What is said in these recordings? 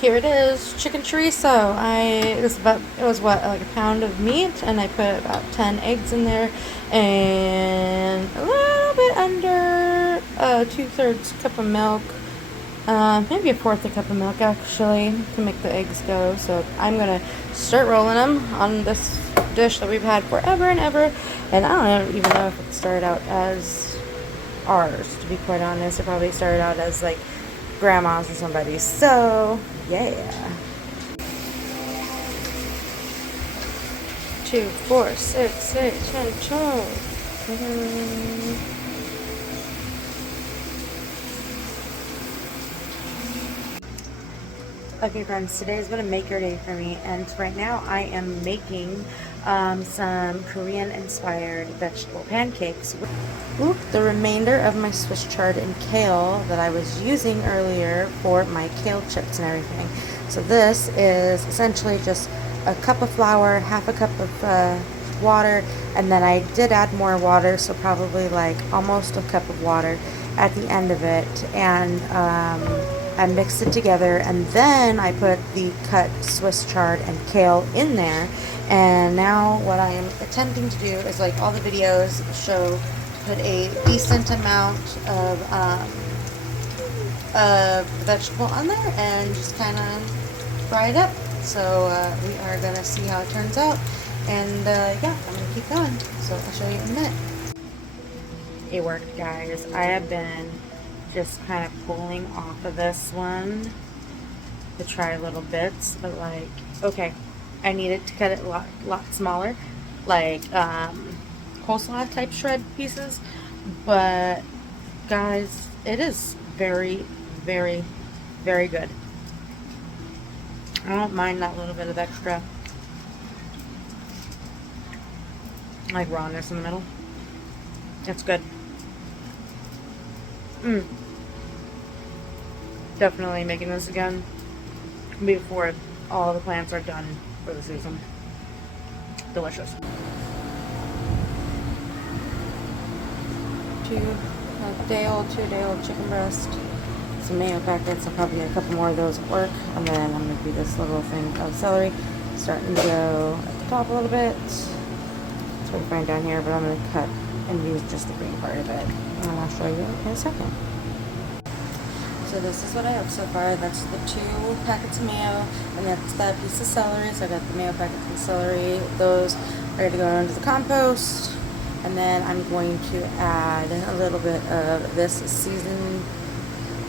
here it is, chicken chorizo. It was what, like a pound of meat, and I put about 10 eggs in there, and a little bit under 2/3 cup of milk, maybe a fourth a cup of milk actually to make the eggs go. So I'm gonna start rolling them on this dish that we've had forever and ever, and I don't even know if it started out as ours, to be quite honest. It probably started out as like grandma's or somebody's. So yeah. 2, 4, 6, 8, 10, 12. Okay, friends, today's been a maker day for me, and right now I am making some Korean-inspired vegetable pancakes with the remainder of my Swiss chard and kale that I was using earlier for my kale chips and everything. So this is essentially just a cup of flour, half a cup of water, and then I did add more water, so probably like almost a cup of water at the end of it, and I mixed it together, and then I put the cut Swiss chard and kale in there. And now what I am attempting to do is, like all the videos show, put a decent amount of vegetable on there and just kind of fry it up. So we are going to see how it turns out, and yeah, I'm going to keep going, so I'll show you in a minute. It worked, guys. I have been just kind of pulling off of this one to try little bits, but like, okay, I needed to cut it a lot smaller, like coleslaw type shred pieces, but guys, it is very, very, very good. I don't mind that little bit of extra like rawness in the middle. It's good. Definitely making this again before all the plants are done for the season. Delicious. Two-day-old chicken breast, some mayo packets. I'll probably get a couple more of those at work, and then I'm going to do this little thing of celery, starting to go at the top a little bit. It's hard to find down here, but I'm going to cut and use just the green part of it, and I'll show you in a second. So this is what I have so far. That's the 2 packets of mayo, and that's that piece of celery. So I got the mayo packets and celery. Those are going to go into the compost, and then I'm going to add a little bit of this seasoned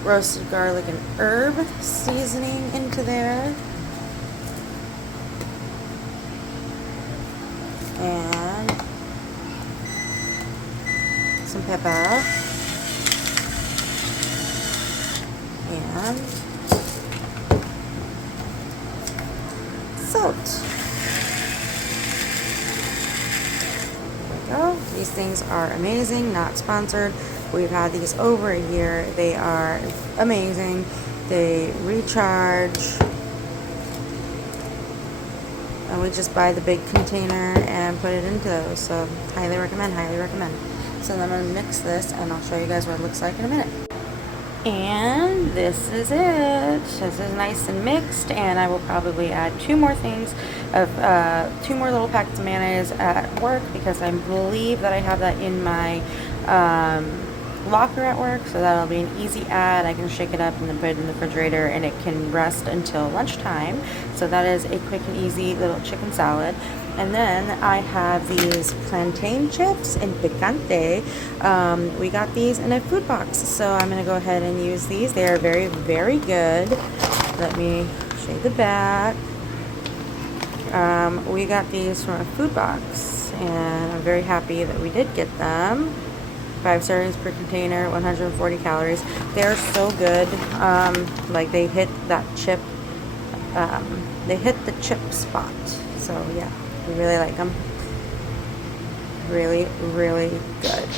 roasted garlic and herb seasoning into there, and some pepper. And salt. There we go. These things are amazing, not sponsored. We've had these over a year. They are amazing. They recharge. And we just buy the big container and put it into those. So highly recommend, highly recommend. So then I'm going to mix this, and I'll show you guys what it looks like in a minute. And this is it. This is nice and mixed, and I will probably add 2 more things of 2 more little packets of mayonnaise at work, because I believe that I have that in my locker at work, so that'll be an easy add. I can shake it up and then put it in the refrigerator, and it can rest until lunchtime. So that is a quick and easy little chicken salad. And then I have these plantain chips in picante. We got these in a food box, so I'm going to go ahead and use these. They are very, very good. Let me show you the back. We got these from a food box, and I'm very happy that we did get them. 5 servings per container, 140 calories. They're so good. Like they hit that chip. They hit the chip spot. So yeah. We really like them. Really, really good.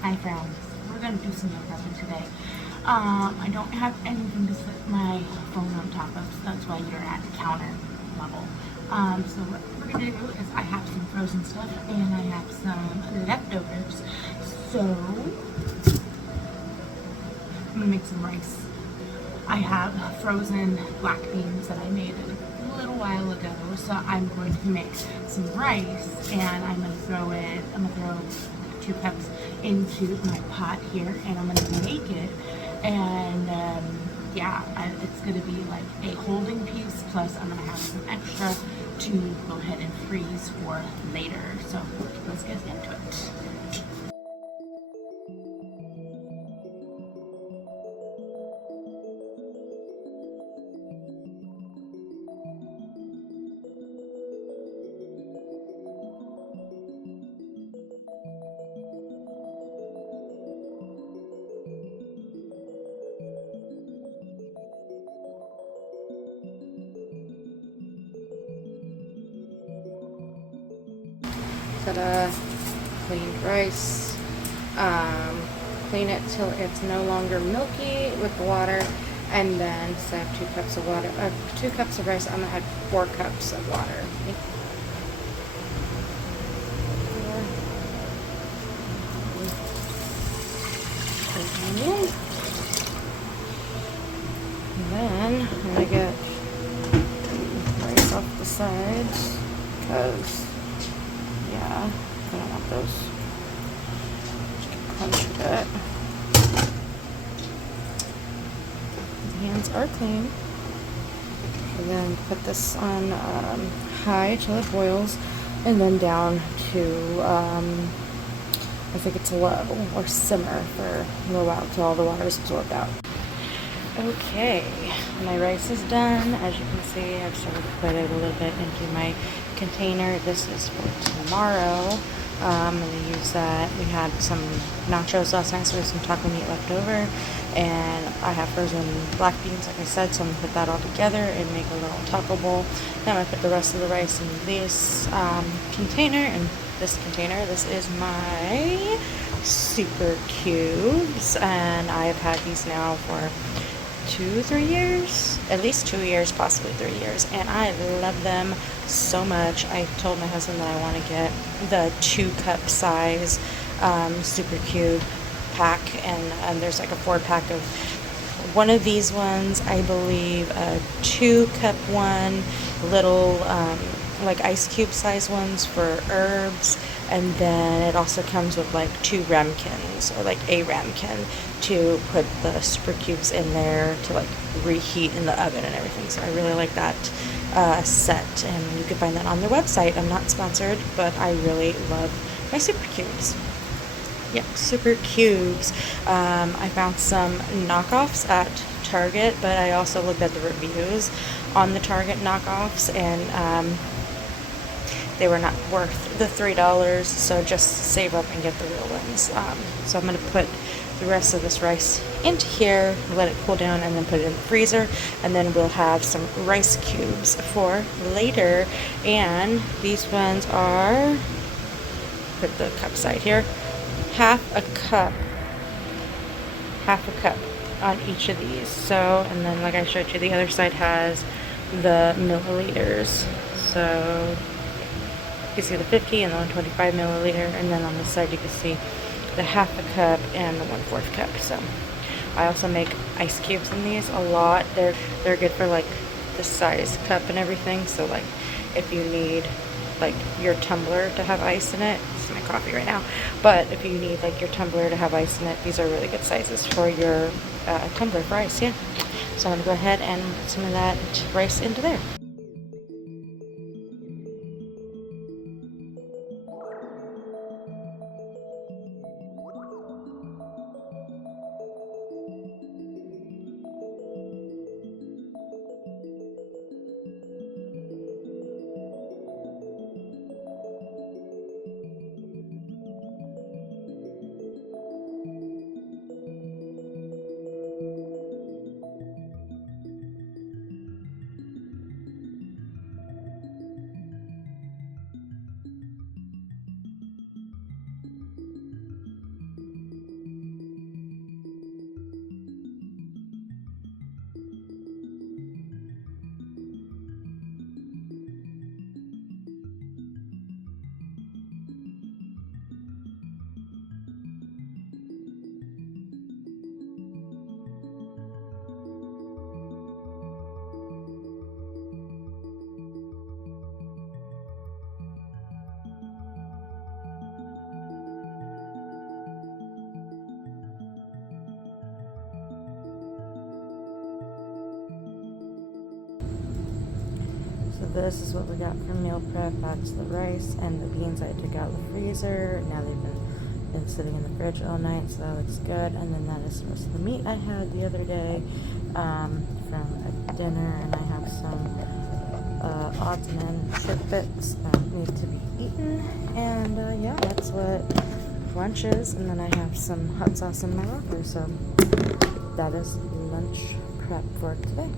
Hi friends, we're gonna do some meal prepping today. I don't have anything to set my phone on top of, so that's why you're at the counter level. So what we're gonna do is I have some frozen stuff and I have some leftovers. So I'm gonna make some rice. I have frozen black beans that I made a little while ago, so I'm going to make some rice and I'm gonna throw 2 cups into my pot here and I'm gonna make it, and yeah, it's gonna be like a holding piece, plus I'm gonna have some extra to go ahead and freeze for later. So let's get into it. Ta-da! Cleaned rice. Clean it till it's no longer milky with the water, and then so I have 2 cups of water. 2 cups of rice. I'm gonna add 4 cups of water. And then I'm gonna get rice off the sides because, yeah, I don't want those crunched a bit. The hands are clean. And then put this on high till it boils, and then down to I think it's low or simmer for a little while till all the water is absorbed out. Okay, my rice is done. As you can see, I've started to put it a little bit into my container. This is for tomorrow. I'm going to use that. We had some nachos last night, so we have some taco meat left over. And I have frozen black beans, like I said, so I'm going to put that all together and make a little taco bowl. Then I'm going to put the rest of the rice in this container. And this is my super cubes. And I've had these now for 2-3 years, at least 2 years, possibly 3 years, and I love them so much. I told my husband that I want to get the 2-cup size super cube pack, and there's like a 4-pack of one of these ones, I believe a 2-cup one, little like ice cube size ones for herbs, and then it also comes with like 2 ramekins, or like a ramekin, to put the super cubes in there to like reheat in the oven and everything. So I really like that set, and you can find that on their website. I'm not sponsored, but I really love my super cubes. Yeah, super cubes. I found some knockoffs at Target, but I also looked at the reviews on the Target knockoffs, and they were not worth the $3, so just save up and get the real ones. So I'm going to put the rest of this rice into here, let it cool down, and then put it in the freezer, and then we'll have some rice cubes for later. And these ones are, put the cup side here, half a cup on each of these. So, and then like I showed you, the other side has the milliliters. So you can see the 50 and the 125 milliliter, and then on this side you can see the half a cup and the 1/4 cup. So I also make ice cubes in these a lot. They're good for like the size cup and everything. So like if you need like your tumbler to have ice in it, it's my coffee right now, but if you need like your tumbler to have ice in it, these are really good sizes for your tumbler for ice. Yeah, so I'm gonna go ahead and put some of that rice into there. this is what we got for meal prep. That's the rice and the beans I took out of the freezer. Now they've been sitting in the fridge all night, so that looks good. And then that is the rest of the meat I had the other day from a dinner, and I have some odds and ends tidbits that need to be eaten. And yeah, that's what lunch is. And then I have some hot sauce in my locker, so that is lunch prep for today.